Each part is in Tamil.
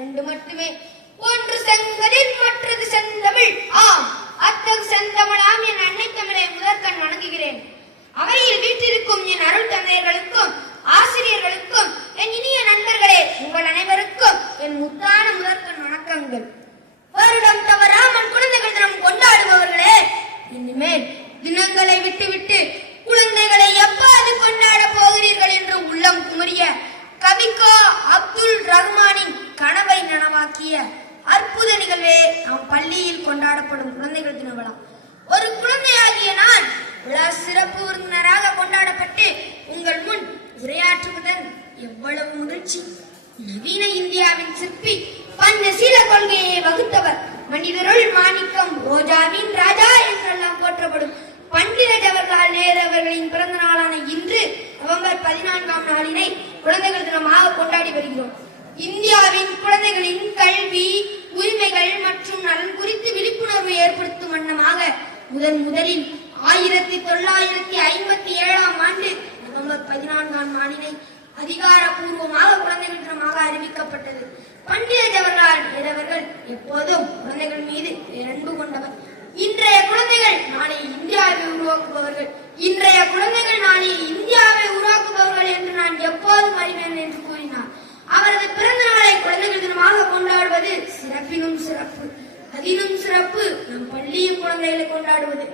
இரண்டு மட்டுமே. ஒன்று செங்கதிர், மற்றது செந்தமிழ். ஆம், அத்தகு செந்தமிழாம் என் அன்னை தமிழை முதற்கண் வணங்குகிறேன். அவையில் வீட்டிற்கும் என் அருள் தந்தையர்களுக்கும் ஆசிரியர்களுக்கும் என் இனிய நண்பர்களே, உங்கள் அனைவருக்கும் என் முத்தான முதற்கண் வணக்கங்கள். வருடம் தவறாமல் குழந்தைகள் தினம் கொண்டாடுபவர்களே, இனிமேல் தினங்களை விட்டுவிட்டு குழந்தைகளை எப்போது கொண்டாட போகிறீர்கள் என்று உள்ளம் குமரிய கவிக்கோ அப்துல் ரஹ்மானின் கனவை நனவாக்கிய அற்புத நிகழ்வே நம் பள்ளியில் கொண்டாடப்படும் குழந்தைகள் தின விழா. ஒரு குழந்தையாகிய நான் விழா சிறப்பு விருந்தினராக கொண்டாடப்பட்டு உங்கள் முன் உரையாற்றுவதன் எவ்வளவு மகிழ்ச்சி. நவீன இந்தியாவின் சிற்பி, பஞ்சசீல கொள்கையை வகுத்தவர், மனிதருள் மாணிக்கம், ரோஜாவின் ராஜா என்றெல்லாம் போற்றப்படும் பண்டித ஜவஹர்லால் நேரு அவர்களின் பிறந்த நாளான இன்று நவம்பர் 14ஆம் நாளினை குழந்தைகள் தினமாக கொண்டாடி வருகிறோம். இந்தியாவின் குழந்தைகளின் கல்வி, உரிமைகள் மற்றும் நலன் குறித்து விழிப்புணர்வு ஏற்படுத்தும் வண்ணமாக முதலில் 1957ஆம் ஆண்டு நவம்பர் 14ஆம் நாளினை அதிகாரப்பூர்வமாக குழந்தைகள் தினமாக அறிவிக்கப்பட்டது. பண்டித ஜவஹர்லால் நேரு அவர்கள் எப்போதும் குழந்தைகள் மீது பேரன்பு கொண்டவர். இன்றைய குழந்தைகள் நாளை இந்தியாவை உருவாக்குபவர்கள், இன்றைய குழந்தைகள் நாளை இந்தியாவை உருவாக்குபவர்கள் என்று நான் எப்போதும் அறிவேன் என்று கூறினார். அவரது பிறந்த நாளை குழந்தைகள் தினமாக கொண்டாடுவது சிறப்பினும் சிறப்பு. அதிலும் சிறப்பு நம் பள்ளியும் குழந்தைகளை கொண்டாடுவது.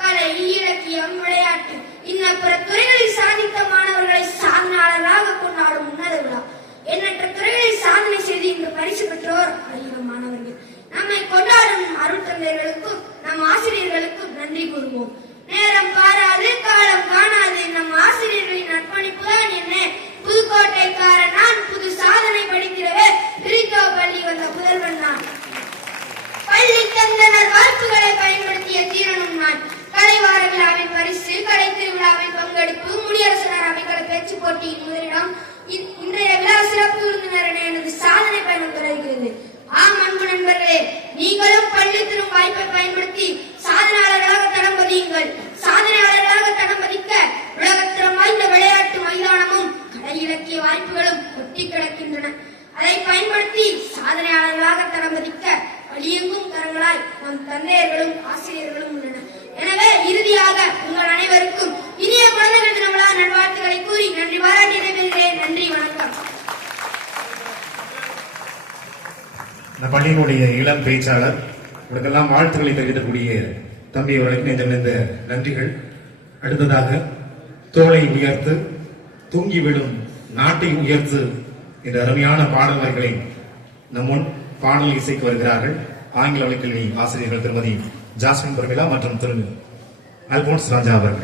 கலை, இலக்கியம், விளையாட்டு இன்ன பிற துறைகளில் சாதித்த மாணவர்களை சாதனையாளராக கொண்டாடும் உன்னத விழா. எண்ணற்ற துறைகளில் சாதனை செய்து இன்று பரிசு பெற்றோர் 1000 மாணவர்கள். நம்மை கொண்டாடும் அருள் தந்தையர்களுக்கும் நம் ஆசிரியர்களுக்கும் நன்றி கூறுவோம். நேரம் பாராது, காலம் காணாது நம் ஆசிரியர்களின் அர்ப்பணிப்பு தான் என்ன. புதுக்கோட்டைக்காரன் நான், புது சாதனை படிக்கிறவே பிரித்தோ பள்ளி வந்த புதல்வன் நான். பள்ளி தந்தனர் வாய்ப்புகளை பயன்படுத்திய தீரனும் நான். கலைவார விழாவில் பரிசு, கலை திருவிழாவில் பங்கெடுப்பு, முடியரசர் அமைக்கல பேச்சு போட்டியின் முதலிடம். இன்றைய விழா சிறப்பு விருந்தினர் என எனது சாதனை பயணம் தொடர்கிறது. ஆம் அன்பு நண்பர்களே, நீங்களும் பள்ளி தரும் வாய்ப்பை பயன்படுத்தி சாதனையாளர்களாக தடம் பதியுங்கள். சாதனையாளர்களாக தடம் பதிக்க உலகத்தரம் வாய்ந்த விளையாட்டு மைதானமும் கலை இலக்கிய வாய்ப்புகளும் கொட்டி கிடக்கின்றன. அதை பயன்படுத்தி சாதனையாளர்களாக தடம் பதிக்க வழியெங்கும் கரங்களாய் நம் தந்தையர்களும் ஆசிரியர்களும் உள்ளன. எனவே இறுதியாக உங்கள் அனைவருக்கும் இனிய குழந்தைகள் தின விழா நல்வாழ்த்துக்களை கூறி நன்றி பாராட்டி விடைபெறுகிறேன். நன்றி, வணக்கம். இந்த பள்ளியினுடைய இளம் பேச்சாளர் உங்களுக்கெல்லாம் வாழ்த்துக்களை தெரிவிக்கக்கூடிய தம்பி அவர்களுக்கு நெஞ்சமிருந்த நன்றிகள். அடுத்ததாக தோளை உயர்த்து தூங்கி விடும் நாட்டை உயர்த்து என்ற அருமையான பாடல் வரிகளை நம்முன் பாடல் இசைக்கு வருகிறார்கள் ஆங்கில வழக்கல்வி ஆசிரியர்கள் திருமதி ஜாஸ்மின் பிரமிளா மற்றும் திரு அல்போன்ஸ் ராஜா அவர்கள்.